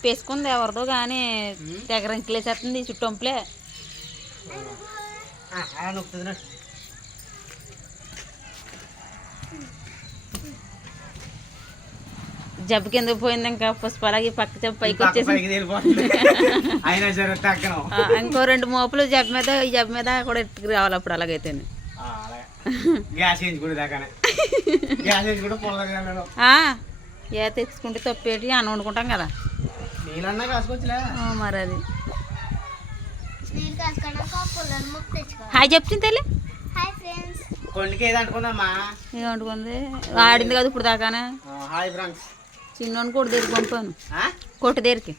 ఏది ఇప్పేసుకుంది ఎవరిదో కానీ తెగ ఇంకలేసేస్తుంది చుట్టంపులే. జబ్బు కింద పోయింది ఇంకా పుష్పలాగి పక్క జబ్బు పైకి వచ్చేసి ఇంకో రెండు మోపులు జబ్బు మీద ఈ జబ్బు మీద కూడా ఎట్టుకు రావాలి అప్పుడు అలాగైతే. అలాగే. ఏ తెచ్చుకుంటే తప్పేటి అన్నం వండుకుంటాం కదా. మరి అది హాయ్ చెప్తుంది తల్లి హాయ్ ఫ్రెండ్స్. కొండకి ఏది అంటుకుందమ్మా. ఏం వండుకుంది ఆడింది కదా ఇప్పుడు దాకానే. ఆ, హాయ్ ఫ్రెండ్స్. చిన్నోని కొట్టు దగ్గరికి పంపాను ఆ? కొట్టు దగ్గరికి.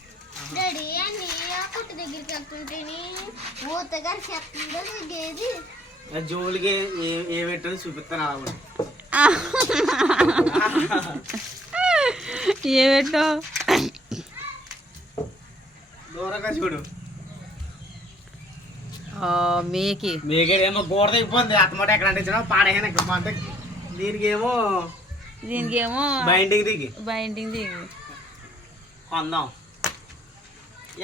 జోలికి ఏ- పెట్టని చూపిస్తాను అలా కూడా. ఏ పెట్టావు? దూరంగా చూడు మీకి. మీకేమో గోడ తెగిపోతుంది అత్తమాట ఎక్కడ పాడేహాను ఇక్కడ దీనికి ఏమో దీనికి ఏమో బైండింగ్ దిగి. బైండింగ్ దిగి. కొందాం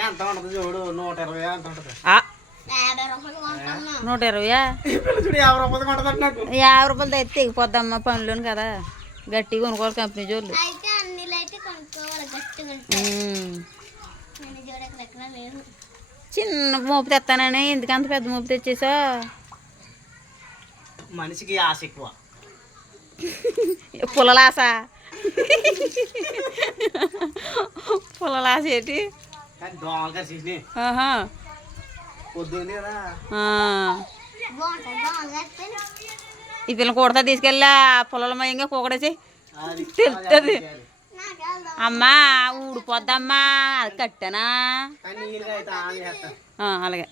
ఎంత ఉంటుంది చూడు నూట ఇరవై ఎంత ఉంటుంది? యాభై రూపాయలు నూట యాభై యాభై అయితే తెగిపోద్దమ్మా పనులోని కదా. గట్టిగా కొనుక్కోవాలి కంపెనీ జోళ్ళు. చిన్న మోపు తెస్తానని ఎందుకు అంత పెద్ద మోపు తెచ్చేసా? మనిషికి ఆశ ఎక్కువ. పుల్లలాస. పుల్లలాస ఏంటి? ఆ. ఈ పిల్లలు కూడతా తీసుకెళ్ళా పుల్లల మయంగా కూకడేసి తెలుస్తుంది అమ్మా ఊడిపోద్దమ్మా. అది కట్టానా? అలాగే.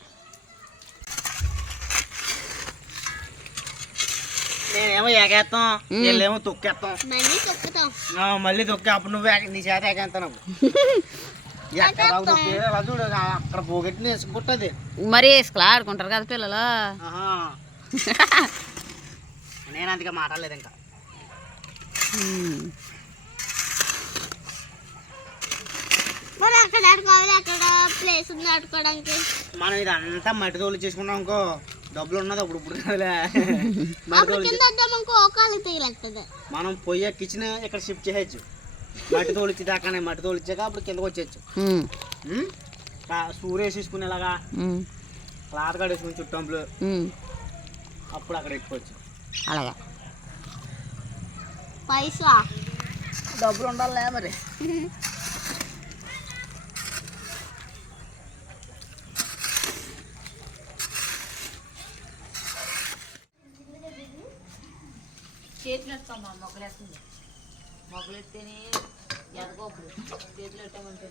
నేనేమో ఎగేస్తాం వీళ్ళేమో తొక్కేస్తాం మళ్ళీ తొక్కుతాం. ఆ, మళ్ళీ తొక్కి అప్పుడు నువ్వు నీ చేత ఎగేస్తాను అక్కడ వేసుకుంటుంది మరి ఇసుకలా ఆడుకుంటారు కదా పిల్లలు. నేను అందుకే మాట్లాడలేదు ఇంకా. మరి అక్కడ ఆడుకోవాలి అక్కడ ప్లేస్ ఉంది ఆడుకోవడానికి. మనం ఇదంతా మట్టి తోలు చేసుకున్నాం అనుకో డబ్బులు ఉన్నది అప్పుడు ఇప్పుడు కదలే మట్టి అప్పుడు తోలు కింద వద్దాం ఇంకో కాలు తగిలేస్తుంది మనం పొయ్యి కిచెన్ ఇక్కడ షిఫ్ట్ చేయొచ్చు. మట్టి తోలిచ్చి దాకానే మట్టి తోలిచ్చాక అప్పుడు కిందకు వచ్చేయచ్చు. ఉమ్. ఉమ్? కా- సూర్ వేసేసుకునేలాగా ఉమ్. క్లాత్ కడేసుకుని చుట్టంపులు. ఉమ్. అప్పుడు అక్కడ ఎక్కువచ్చు. అలాగా. పైసా? డబ్బులు ఉండాలి మరి. చేతులు ఎత్తామా మొగ్గలు ఎత్తుంది మొగ్గలు ఎత్తేనే ఎదగోప్పుడు చేతులు ఎట్టామంటే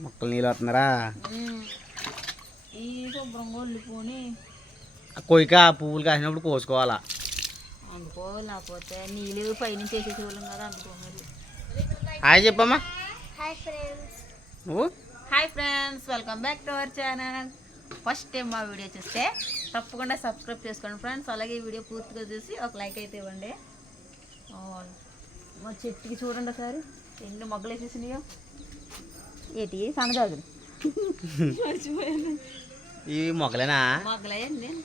మొక్కలు నీళ్ళు వస్తున్నారా ఈ శుభ్రంగా వెళ్ళిపోని కొయ్యక పువ్వులు కాసినప్పుడు కోసుకోవాలా? అందుకో లేకపోతే నీళ్ళు పైనుంచి వేసేసేవాళ్ళం కదా అందుకో మరి. హాయ్ చెప్పమ్మా. హాయ్ ఫ్రెండ్స్ నువ్వు? Hi friends welcome back to our channel first time మా వీడియో చూస్తే తప్పకుండా సబ్స్క్రైబ్ చేసుకోండి ఫ్రెండ్స్ అలాగే ఈ వీడియో పూర్తిగా చూసి ఒక లైక్ అయితే ఇవ్వండి. మా చెట్టుకి చూడండి ఒకసారి. ఎన్ని మొగ్గలు వేసేసినాయో? ఏటి సన్నజాజులు ఈ మొక్కలేనా మొగ్గలే నేను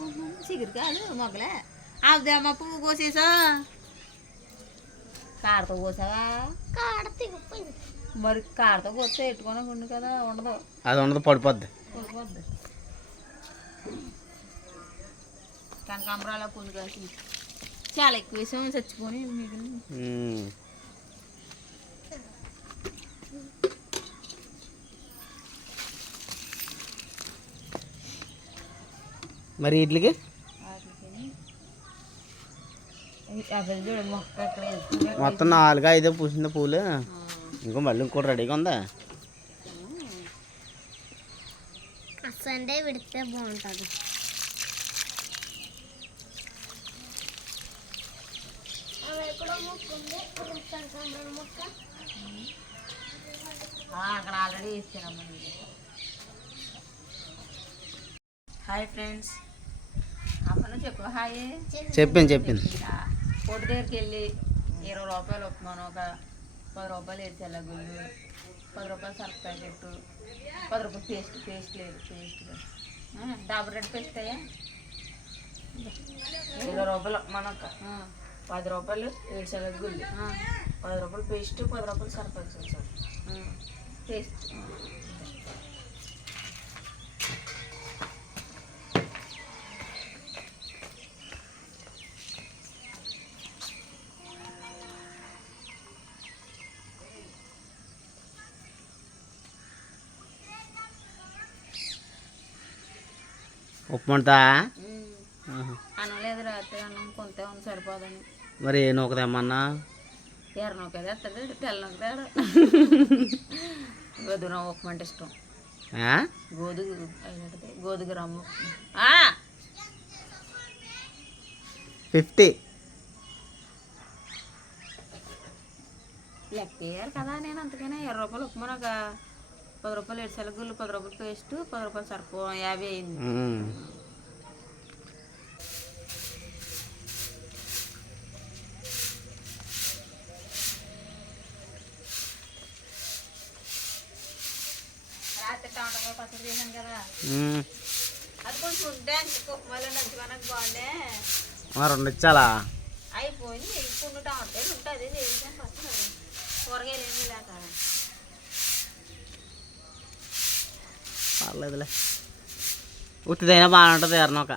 చిగురు కాదు మొగ్గలే. అదేమ్మా పువ్వు కోసేసా? కాడతో కోసావా? కాడ మరి కాడతో కోస్తే ఎట్టుకొని ఉండు కదా ఉండదు. అది ఉండదు పడిపోద్ది. కొనుక్కోద్దు కనకాంబరాల పూలు కాసి. చాలా ఎక్కువ వేసాము చచ్చిపోయి. మరి వీటికి మొత్తం నాలుగు ఐదు పూసిన పూలు. ఇంకో మళ్ళీ ఇంకోటి రెడీగా ఉందా? సండే విడితే బాగుంటుంది. అక్కడ ఆల్రెడీ హాయ్ ఫ్రెండ్స్. అమ్మను చెప్పు హాయ్. చెప్పింది చెప్పింది. పొడి దగ్గరికి వెళ్ళి ఇరవై రూపాయలు ఉప్మాను ఒక పది రూపాయలు ఏడ్చేలా గుళ్ళు. పది రూపాయలు సర్ఫ్ ప్యాకెట్ పది రూపాయలు పేస్ట్ పేస్ట్ లేదు పేస్ట్ డాబర్ రెడ్ పేస్ట్ అయ్యా? ఇరవై రూపాయలు మనకు. పది రూపాయలు ఏడు సెలవు గుళ్ళు పది రూపాయలు పేస్ట్ పది రూపాయలు సర్పంచ్ సార్ పేస్ట్. ఉప్పుమంటా అన్నం లేదు రాత్రి అన్నం కొంత ఉంది సరిపోదని. మరి ఏ నూక తెమ్మన్నా ఎర్ర నొక్కేది ఎత్తాడు తెల్ల నొక్కుతాడు గోధుమ రవ్వ ఉప్మా అంటే ఇష్టం? గోధుమ అయినట్టు గోధుమ ఫిఫ్టీ. లెక్క కదా నేను అంతకనే ఇరవై రూపాయలు ఉప్మా నాకు పది రూపాయలు ఏడు గుళ్ళు పది రూపాయలు పేస్ట్ పది రూపాయలు సరిపో యాభై అయింది. ఉమ్. రాత్రి టమాటా పచ్చడి చేశాను కదా. ఉమ్. అది కొంచెం ఉంటే అంత ఉప్మాలో నంచుకోవడానికి బాగుండే. మరి రెండు ఇచ్చాలా? అయిపోయింది ఇప్పుడు టమాటాలు ఉంటుంది చేసాను పచ్చడి. కూరగాయలు ఏమీ లేక పర్లేదులే ఉత్తిదైనా బాగానే ఉంటుంది ఎర్రనొక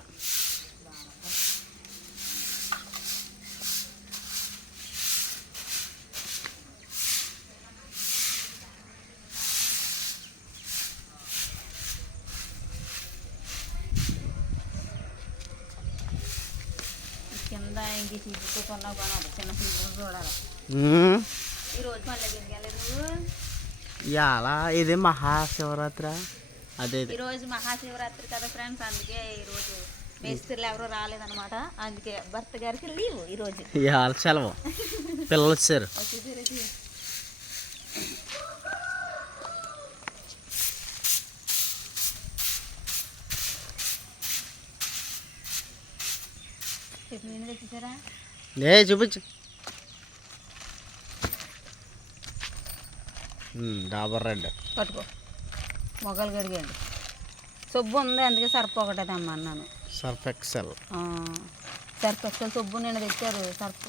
కింద ఇంక తీసుకున్నా కొనాలి చిన్న పిల్లలు చూడాలి ఉమ్. ఈ రోజు మళ్ళీ వెళ్ళలేదు నువ్వు ఇవాళ ఇది మహాశివరాత్రి అదే ఈ రోజు మహాశివరాత్రి కదా ఫ్రెండ్స్ అందుకే ఈ రోజు మేస్త్రీలు ఎవరు రాలేదన్నమాట. అందుకే భర్త గారికి లీవ్ ఈ రోజు ఇవాళ సెలవు. పిల్లలు వచ్చారు. లే చూపించు. డాబర్ రెడ్. పట్టుకో. మొగలు కడిగండి. సబ్బు ఉంది అందుకే సర్ఫ్ ఒకటే తెమ్మన్నాను. Surf Excel. సర్ఫ్ ఎక్సెల్ సబ్బు నేను తెచ్చారు సర్ఫ్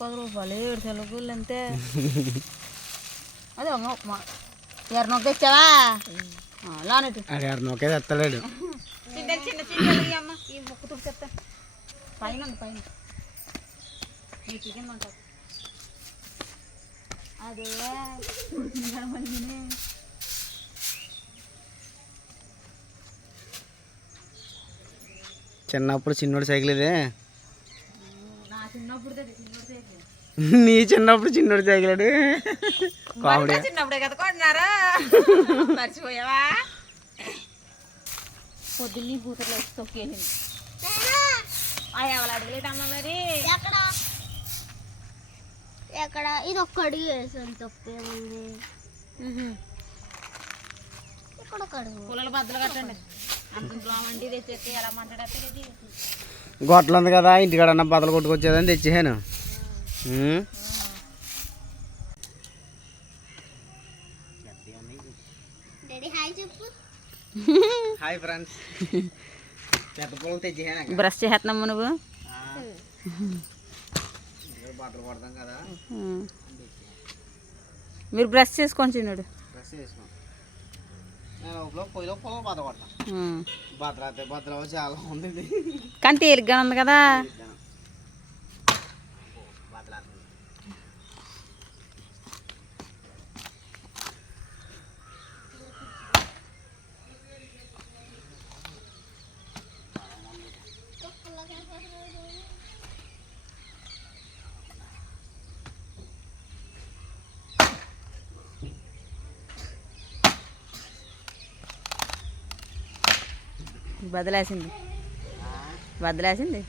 పది రూపాయలు ఏడు సెలవులు అంతే. అదే అమ్మ ఉప్మా ఎర్ర నొక్క తెచ్చావా లానట్టు అది ఎర్రనొకే తెత్తలేడు. చిన్న చిన్న చిన్న అమ్మ. ఈ ముక్కు తుడి చెప్తా పైన ఉంది పైన. నీ చికెన్ అదే. చిన్నప్పుడు చిన్నోడు సైకిల్ ఇదే? నా చిన్నప్పుడు చిన్నోడు సైకిల్ అది? కామెడీ. చిన్నప్పుడే కదా కొన్నారా? మర్చిపోయావా? పొద్దున్నే బూతలు వేసి తొక్కేసింది. ఆ ఎవరు అడగలేదమ్మా మరి? ఎక్కడ? ఎక్కడ? ఇది ఒక్కడి వేసాను తప్పేముంది ఇక్కడ అడుగు. బద్దలు కట్టండి. గొట్టలు ఉంది కదా ఇంటికాడ అన్న బద్దలు కొట్టుకొచ్చేదని తెచ్చేసాను. హాయ్ చెప్పు. హాయ్ ఫ్రెండ్స్ పెద్ద పొలం తెచ్చేసాను బ్రష్ చేస్తున్నాము నువ్వు? బట్టలు పడతాం కదా. మీరు బ్రష్ చేసుకొని చిన్నాడు డ్రెస్ వేసుకోం భద్రాతే భద్ర చాలా ఉంది. కానీ తేలిగ్గా ఉంది కదా. వదిలేసింది. వదిలేసింది?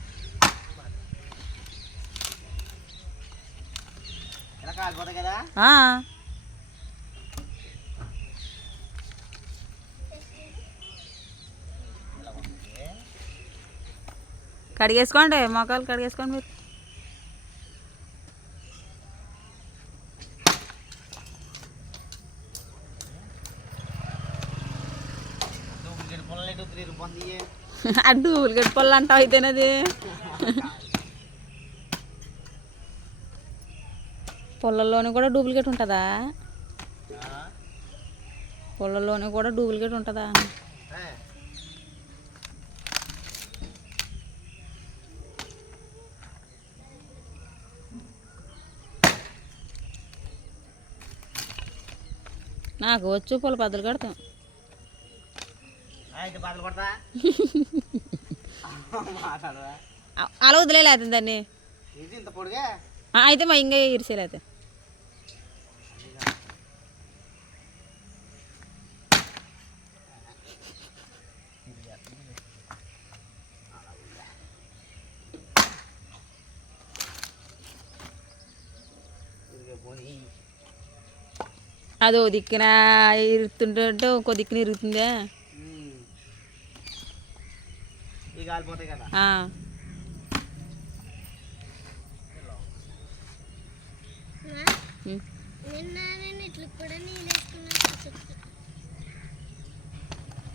కడిగేసుకోండి మోకాలు కడిగేసుకోండి మీరు. అడ్డు ఉల్లిగడ్డ పళ్ళు అంటావు అయితేనది పొలంలోని కూడా డూప్లికేట్ ఉంటుందా? పొలంలోని కూడా డూప్లికేట్ ఉంటుందా? నాకు వచ్చు పొల పద్దలు కడతాం. అయితే బాధలు పడతా మాట్లాడరా అ- అలా వదిలేదు దాన్ని ఇది ఇంత పొడిగా ఆ, అయితే మా ఇంకా ఇరిసేలైతే తిరిగే పోనీ అది ఓ దిక్కున ఇరుతుంటే ఇంకో దిక్కున ఇరుగుతుందా ఉమ్. ఇవి కాలిపోతాయి కదా ఆ. ఉమ్. నిన్న నేను ఇట్లు కూడా నీళ్ళు వేసుకున్నాను చెట్టు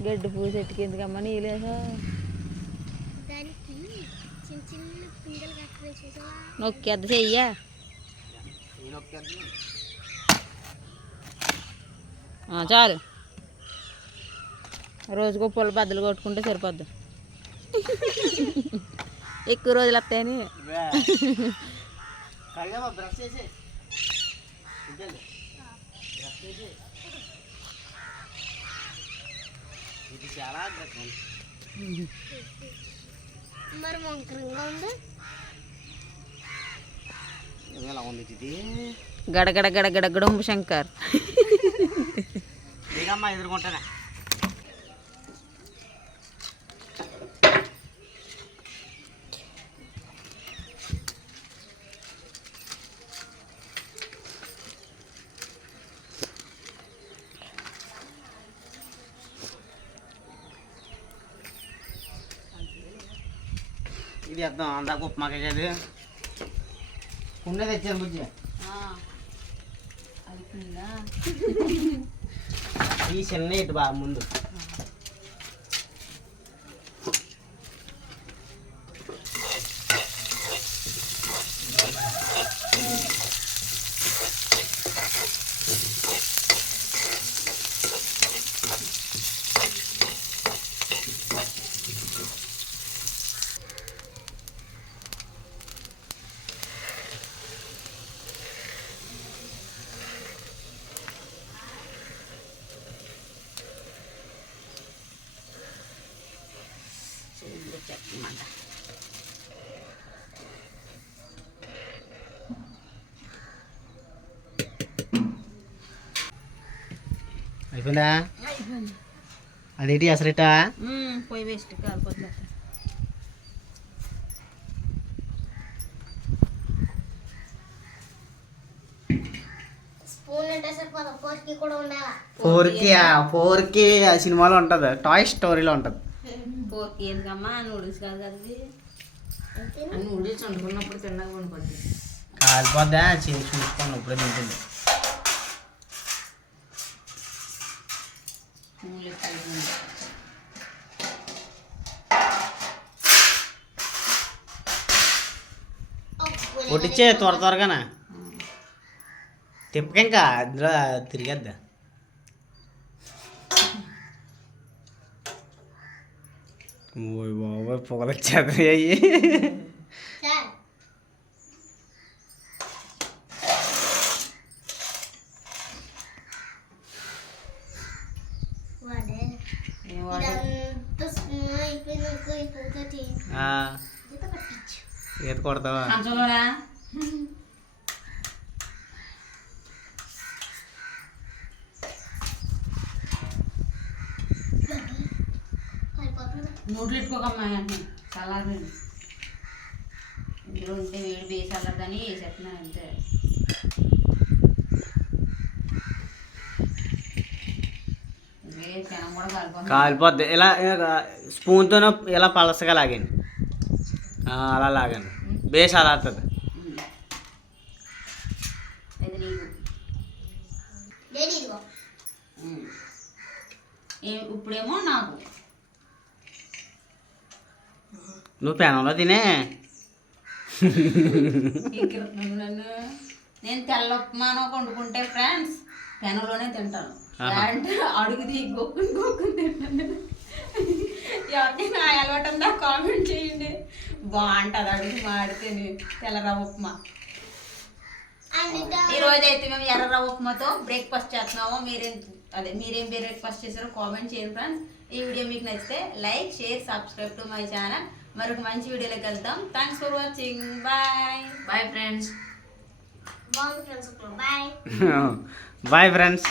గడ్డి పూజ చెట్టుకి ఎందుకమ్మా చూసావా నొక్కేద్ద చెయ్యా? చాలు. రోజుకో పొల బద్దలు కొట్టుకుంటే సరిపోద్ది. ఎక్కువ రోజులు వస్తాయని. ఇది చాలా. మరి వంకరంగా ఉంది. ఎలా ఉంది ఇది గడగడ గడగడ గుడుంబ శంకర్. దిగమ్మా ఇది వేద్దాం అందాక ఉప్మాకే కాదు. కుండే తెచ్చాను బుజ్జి. ఈ చిన్న ఇటు బాగా ముందు. అయిపోయిందా? అదేంటి అసలేటా? పోయి వేస్ట్ కాలిపోతుంది స్పూన్ అంటే సరిపోదు కోరికి కూడా ఉండాలా? ఫోర్కి ఫోర్కి ఆ సినిమాలో ఉంటుంది టాయ్ స్టోరీలో ఉంటుంది. పోర్కి ఎందుకమ్మా? నూడిల్స్ కాదు కదా. నూడిల్స్ వండుకున్నప్పుడు తిన్నాక వండుకోద్ది కాలిపోద్దా? చేసి చూసుకోండి ఇప్పుడే తింటుంది. నూనె కొట్టించే త్వర త్వరగానా? తిప్పక ఇంకా అందులో తిరిగేద్దా? ఓయ్ బాబోయ్ పొగలు వచ్చేస్తాయి అయ్యి చాలు వాడే ఏం వాడు? ఇదంతా స్పూన్ అయిపోయిందనుకో ఈ పూతటి ఆ, ఈత కొడతావా? నూట్లు పెట్టుకోకమ్మా అంటే చల్లారి ఇందులో ఉంటే వేడి వేసి చల్లదని వేసేస్తున్నాను అంతే ఇదే పెనం కూడా కాలిపోతుంది కాలిపోద్ది. ఇలా స్పూన్తో ఇలా పలసగా లాగండి అలా లాగండి. బేస్ అలా. ఏ- ఇప్పుడేమో నాకు. నువ్వు పెనంలో తినే. నేను తెల్ల ఉప్మాను వండుకుంటే ఫ్రెండ్స్ పెనంలోనే తింటాను. అంటే అడుగు తీ గొక్కుని గొక్కుని తింటాను ఎవరికైనా అలవాటు ఉందా? కామెంట్ చేయండి. బాగుంటుంది అడుగు మాడితేనే తెల్ల రవ్వ ఉప్మా. అండ్ ఈ రోజు అయితే మేము ఎర్ర రవ్వ ఉప్మాతో బ్రేక్ఫాస్ట్ చేస్తున్నాము. మీరేం అదే మీరేం బ్రేక్ఫాస్ట్ చేశారో కామెంట్ చేయండి ఫ్రెండ్స్ ఈ వీడియో మీకు నచ్చితే like share subscribe to my channel మరొక మంచి వీడియోలోకి వెళ్తాం thanks for watching bye bye friends బాగుంది ఫ్రెండ్స్ బాయ్ బాయ్ ఫ్రెండ్స్